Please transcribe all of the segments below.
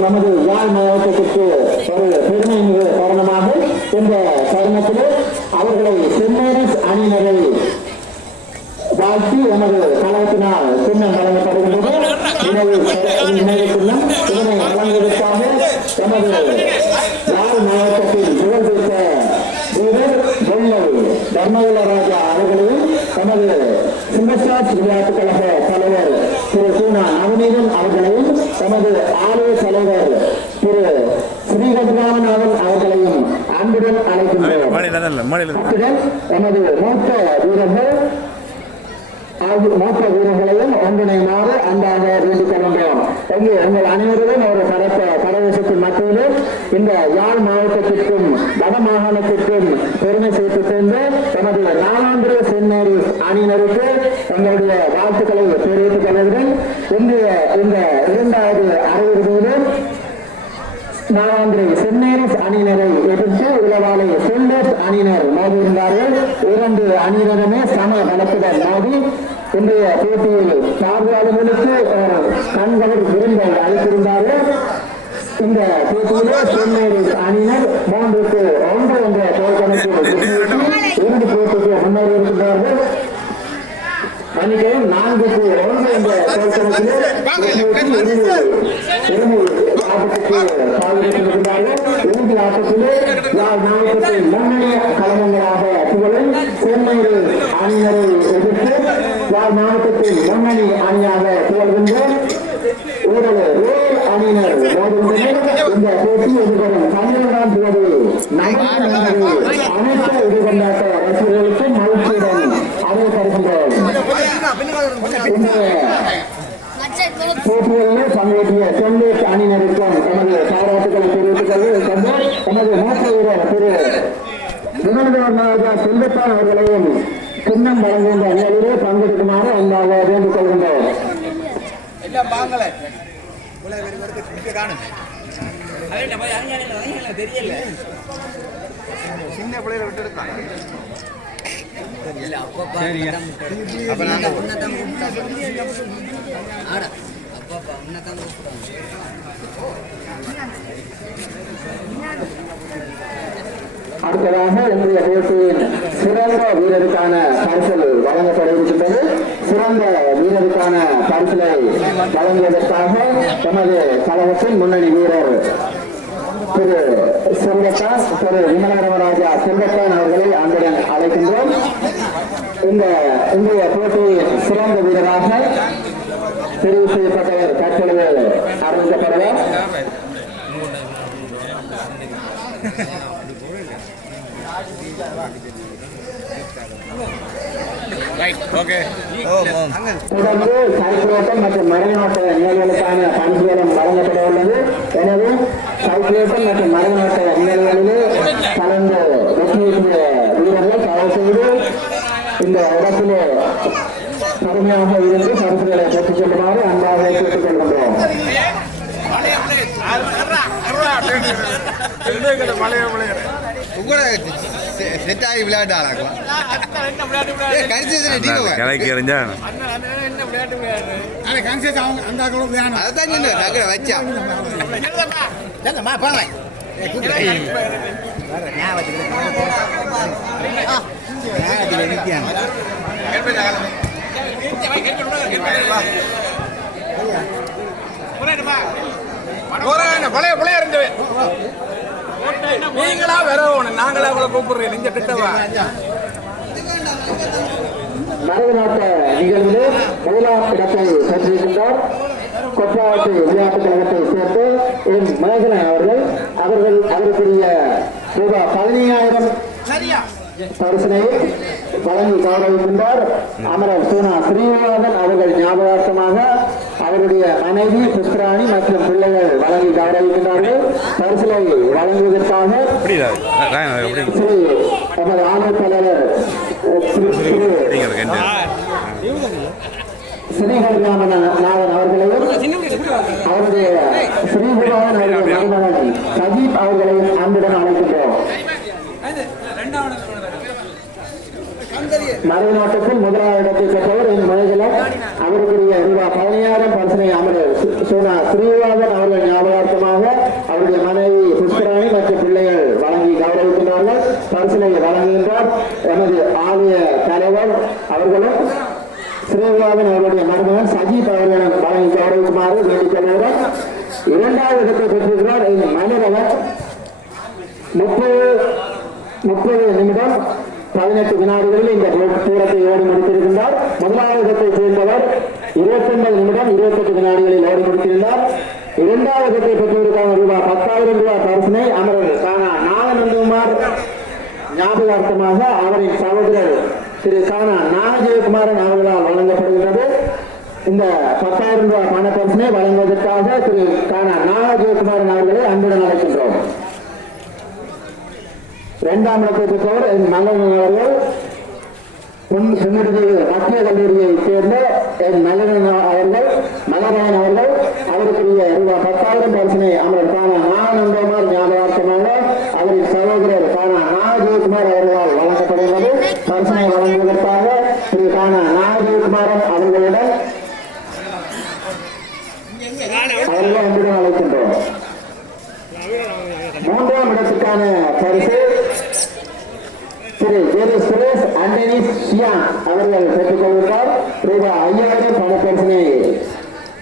நமது யாழ் மாவட்டத்திற்கு ஒரு பெருமை மிகு காரணமாக இந்த தருணத்திலே அவர்களை செம்மேரிஸ் அணியினரை வாழ்த்தி நமது கழகத்தினால் சின்னம் வழங்கப்படுகின்றது. நினைவு சின்னம் இதனை வழங்குவதற்காக நமது யாழ் மாவட்டத்தில் புகழ் பெற்ற வீரர் வெள்ளை தர்மகுலராஜா அவர்களையும் நமது சிங்கஸ்டார்ஸ் விளையாட்டுக் கழக தலைவர் திரு சூனா நவநீதன் அவர்களையும் நமது ஆலய தலைவர் திரு ஸ்ரீரங்கராமநாதன் அவர்களையும் அன்புடன் அழைக்கின்றோம். நமது மூத்த வீரர்களையும் ஒன்றிணையுமாறு அன்பாக வேண்டிக் கொள்கின்றோம். எங்கள் அனைவருடன் ஒரு பரவசத்தின் மத்தியிலே இந்த யாழ் மாவட்டத்திற்கும் வட மாகாணத்திற்கும் பெருமை சேர்த்து சேர்ந்த நமது நாளாந்திர செம்மேரிஸ் அணியினருக்கு தங்களுடைய வாழ்த்துக்களை தெரிவித்துக் கொள்கிறேன். இந்த இரண்டாவது அரையிறுதியிலே நாளாந்திர செம்மேரிஸ் அணியினரை எதிர்த்து இளவாலை செல்லர்ஸ் அணியினர் மோதியிருந்தார்கள். இரண்டு அணியினருமே சம பலத்துடன் மோதி இன்றைய போட்டியில் பார்வையாளர்களுக்கு கண்களில் விருந்தை அளித்திருந்தார்கள். இந்த போட்டியிலே செம்மேரிஸ் அணியினர் 3-1 என்ற கோல்கணக்கில் இறுதி போட்டிக்கு முன்னேறி இருக்கின்றார்கள். அணிகளும் 4-1 என்ற கோல்கணக்கிலே இறுதி ஆட்டத்திலே மாவட்டத்தின் முன்னணி கழகங்களாக திகழும் செம்மேரிஸ் அணியினரை எதிர்த்து யாழ் மாவட்டத்தின் முன்னணி அணியாக திகழ்கின்ற அணியினர் மோதுகின்றனர். இந்த போட்டி எதிர்வரும் 12ஆம் தேதி அனைத்து எதிர்கொண்டாட்ட ரசிகர்களுக்கும் மகிழ்ச்சியுடன் அறிவிக்கப்படுகின்றோம். போட்டிகளில் பங்கேற்றிய செம்மேரிஸ் அணியினருக்கும் தமது பாராட்டுகளை தெரிவித்துக் தமது மூத்த வீரர் திரு வினோதராஜா செல்வத்தான் அவர்களையும் சின்னம் வழங்குகின்ற நிலையிலே பங்கெடுக்குமாறு அன்பாக வேண்டிக் கொள்கின்றோம். சின்ன பிள்ளைகளை விட்டு அடுத்ததாக இன்றைய போட்டியின் சிறந்த வீரருக்கான பரிசல் வழங்கப்பட இருக்கின்றது. சிறந்த வீரருக்கான பரிசலை வழங்குவதற்காக நமது கழகத்தின் முன்னணி வீரர் திரு செல்வத்தான் திரு விமலராமராஜா செல்வத்தான் அவர்களை அன்புடன் அழைக்கின்றோம். இந்த இன்றைய போட்டியின் சிறந்த வீரராக தெரிவு செய்யப்பட்டவர் தற்பொழுது அறிவிக்கப்படுவார். தொடர்ந்து சைக்கிளோட்டம் மற்றும் மரநாட்ட நிகழ்வுகளுக்கான பரிசுகளும் வழங்கப்பட உள்ளது. எனவே சைக்கிளோட்டம் மற்றும் மரநாட்ட நிகழ்வுகளிலே கலந்து வெற்றியீட்டிய வீரர்கள் தயவு செய்து இந்த இடத்திலே கடுமையாக இருந்து பரிசுகளை பெற்றுச் செல்லுமாறு அன்பாக கேட்டுக் கொள்கின்றோம். செட்டாகி விளையாட்டாளாக்கலாம் பழைய பிள்ளையா இருந்தது நீங்களா வரணும், நாங்களா அவளை கூப்பிடுறேன். நீங்க கிட்டவா மரநாட்ட நிகழ்விலே முதலாம் இடத்தை பெற்றிருக்கின்றார். கொட்டாவட்டி விளையாட்டுக் கழகத்தை சேர்ந்து என் மேகலன் அவர்கள் அவருக்குரிய ரூபாய் 15,000 பரிசனை வழங்கி கௌரவிக்கின்றார். அமரர் சூனா ஸ்ரீனிவாசன் அவர்கள் ஞாபகார்த்தமாக அவருடைய மனைவி புஷ்பராணி மற்றும் பிள்ளைகள் வழங்கி கௌரவிக்கின்றார்கள். பரிசலை வழங்குவதற்காக ஸ்ரீ நமது ஆணைய தலைவர் ஸ்ரீஹரிராமநாதன் அவர்களையும் அவருடைய ஸ்ரீகுமாரன் அவருடைய மருமகன் சஜீப் அவர்களையும் அன்புடன் அழைக்கின்றோம். மறைநாட்டுக்குள் முதலாவது இடத்தை பெற்றவர் என் மனைவிலர் அவருக்குரிய ரூபாய் 15,000 பரிசனை அமரர் சூனா ஸ்ரீனிவாசன் அவர்கள் ஞாபகார்த்தமாக இரண்டாவது இடத்தை பெற்றிருக்கிறார் மனிதவர் 30 நிமிடம் 18 வினாடிகளில் இந்த தூரத்தை ஓடி முடித்திருக்கின்றார். முதலாவது இடத்தை சேர்ந்தவர் 29 நிமிடம் 28 வினாடிகளில் ஓடி முடித்திருந்தார். இரண்டாவது இடத்தை பெற்றிருக்கான ரூபாய் 10,000 பரிசினை அமரர் காணா நாகநந்தகுமார் ஞாபகார்த்தமாக அவரின் சகோதரர் திரு காணா நாகஜெயக்குமாரன் அவர்களால் வழங்கப்படுகிறது. இந்த 10,000 பண பரிசினை வழங்குவதற்காக திரு காணா நாகஜெயக்குமாரன் அவர்களை அன்புடன் அழைக்கின்றோம். இரண்டாம் இடத்தை பெற்றவர் மல்லன் அவர்கள் மத்திய கல்லூரியை சேர்ந்த மல்லன் அவர்கள் மலராயன் அவர்கள் அவருக்குரிய ரூபாய் 10,000 பரிசினை அமரர் காணா நாகநந்தகுமார் ஞாபகார்த்தமாக அவரின் சகோதரர் காணா நாகஜெயக்குமார் அவர்களால் வழங்கப்படுகிறது. பரிசினை வழங்குவதற்காக திரு காணா நாகஜெயக்குமாரன் அவர்களுடன் அவர்களை அன்புடன் அழைக்கின்றோம். மூன்றாம் இடத்துக்கான பரிசு திரு ஜெரு சுரேஷ் ஆண்டனி சியான் அவர்கள் பெற்றுக் கொள்கிறார். ரூபாய் 5,000 பணப்பரிசினை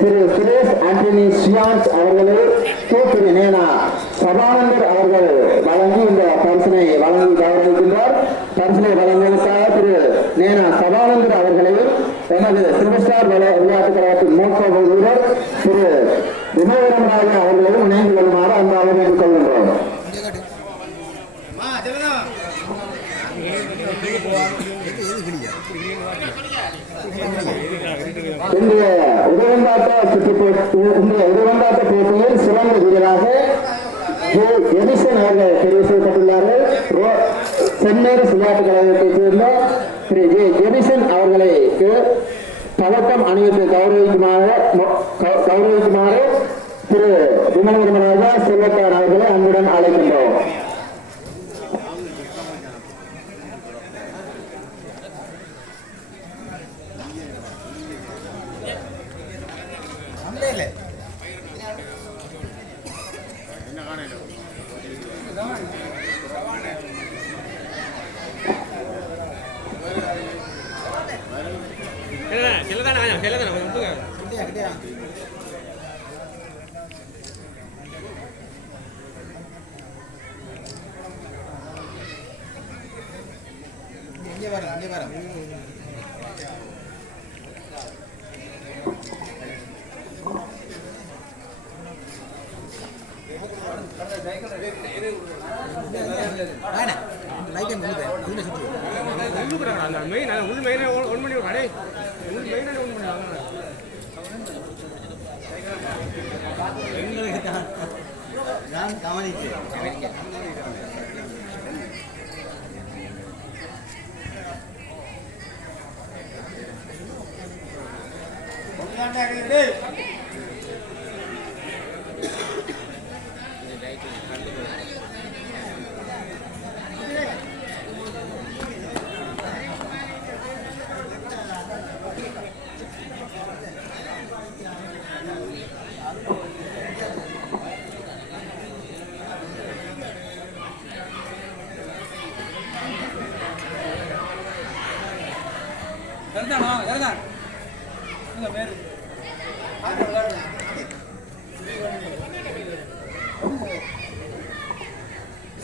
திரு சுரேஷ் ஆண்டனி சியான் அவர்களுக்கு திரு நேனா சபானந்தர் அவர்கள் வழங்கி இந்த பரிசினை வழங்கி கௌரவிக்கின்றார். பரிசினை வழங்குவதற்காக திரு நேனா சபானந்தர் அவர்களையும் எனது சில்வர் ஸ்டார் விளையாட்டுக் கழகத்தின் மூத்த வீரர் திரு விமோகரம் ராஜா அவர்களையும் இணைந்து கொள்ளுமாறு அன்பாக வேண்டிக் கொள்கின்றோம். இன்றைய உதவந்தாட்ட போட்டியில் சிறந்த வீரராக எடிசன் அவர்கள் தெரிவு செய்யப்பட்டுள்ளார்கள். சென்னை விளையாட்டுக் கழகத்தைச் சேர்ந்த திரு எடிசன் அவர்களுக்கு பதக்கம் அணிவித்து கௌரவிக்குமாறு திரு விமலராஜா செல்வத்தார் அவர்களை அன்புடன் அழைக்கின்றோம்.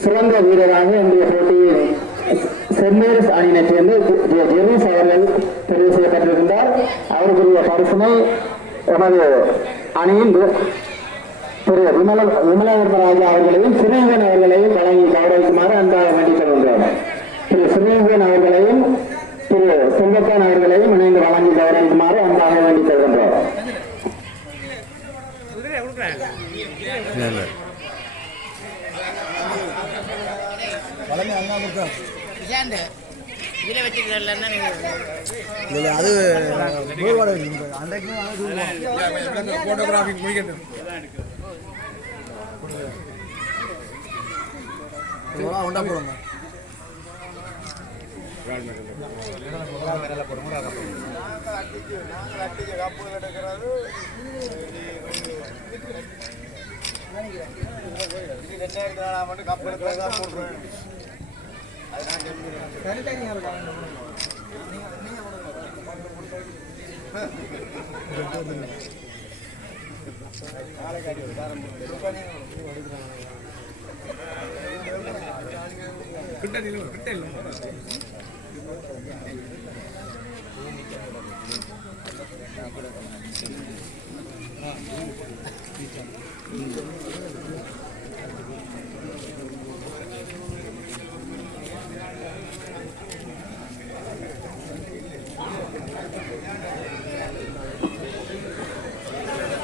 சிறந்த வீரராக இந்திய போட்டியில் சென்மேரிஸ் அணியினைச் சேர்ந்து ஜெர்ரிஸ் அவர்கள் தெரிவு செய்யப்பட்டிருக்கின்றார். அவருக்குரிய பரிசினை எமது அணியின் திரு விமலராஜா அவர்களையும் ஸ்ரீவன் அவர்களையும் வழங்கி கௌரவிக்குமாறு அன்பாக வேண்டிக் கொள்கின்றோம். திரு ஸ்ரீவன் அவர்களையும் திரு செங்கத்தான் அவர்களையும் இணைந்து வழங்கி கௌரவிக்குமாறு அன்பாக வேண்டிக் கொள்கின்றோம்.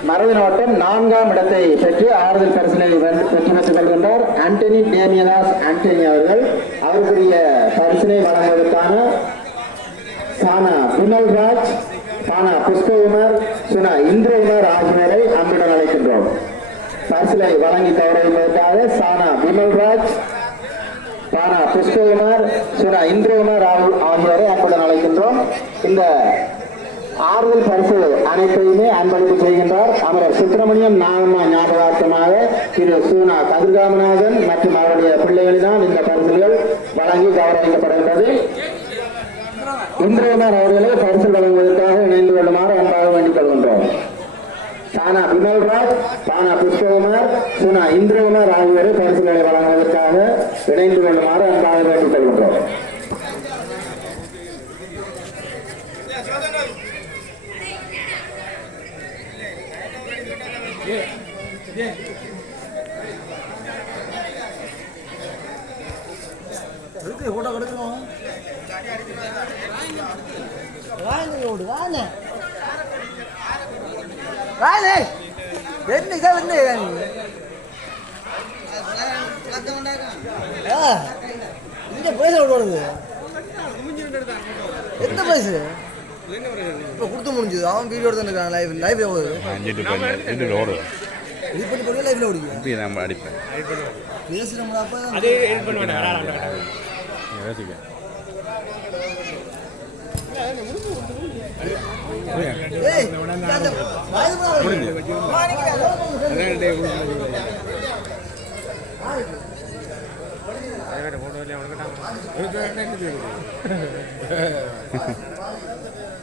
மரபின் ஓட்டம் 4ஆம் இடத்தை பெற்று ஆறுதல் பரிசினை வெற்றி பெற்றுக் கொள்கின்றார் ஆண்டனி டேமியனாஸ் ஆண்டனி அவர்கள். அவருக்குரிய பரிசினை வழங்குவதற்கான சானா விமல்ராஜ், சானா புஷ்பகுமார், சுனா இந்திரகுமார் ஆகியோரை அன்புடன் அழைக்கின்றோம். பரிசிலை வழங்கி கௌரவிப்பதற்காக சானா விமல்ராஜ், சானா புஷ்பகுமார், சுனா இந்திரகுமார் ஆகியோரை அன்புடன் அழைக்கின்றோம். இந்த ஆறுதல் பரிசு அனைத்தையுமே அன்பளிப்பு செய்கின்றார் அமரர் சுப்பிரமணியம் நாகம்மா ஞாபகார்த்தமாக திரு சூனா கதிர்காமநாதன் மற்றும் அவருடைய பிள்ளைகளினால் இந்த பரிசுகள் வழங்கி கௌரவிக்கப்படுகின்றது. இந்திரகுமார் அவர்களை பரிசு வழங்குவதற்காக இணைந்து கொள்ளுமாறு அன்பாக வேண்டிக் கொள்கின்றோம். சானா விமல்ராஜ், சானா புஷ்பகுமார், சுனா இந்திரகுமார் ஆகியோரை பரிசுகளை வழங்குவதற்காக இணைந்து கொள்ளுமாறு அன்பாக வேண்டிக் கொள்கின்றோம். போட்டோ கொடுக்கணும். என்ன இதை வந்து இந்த பைசா போடுது எந்த பைசு இப்போ கொடுத்து முடிஞ்சது. அவன் வீடியோ எடுத்து லைவ்ல ஓடுது. இது பண்ணி போய் லைவ்ல ஓடிக்கும். நம்ம அடிப்பேன் பேசுகிறோம்ல. அப்போ அதே எடிட் பண்ணுவேன்.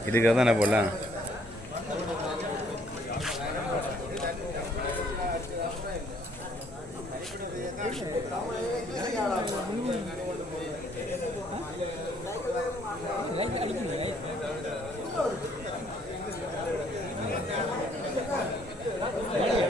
இதுக்காக தானே போடலாம். Thank you.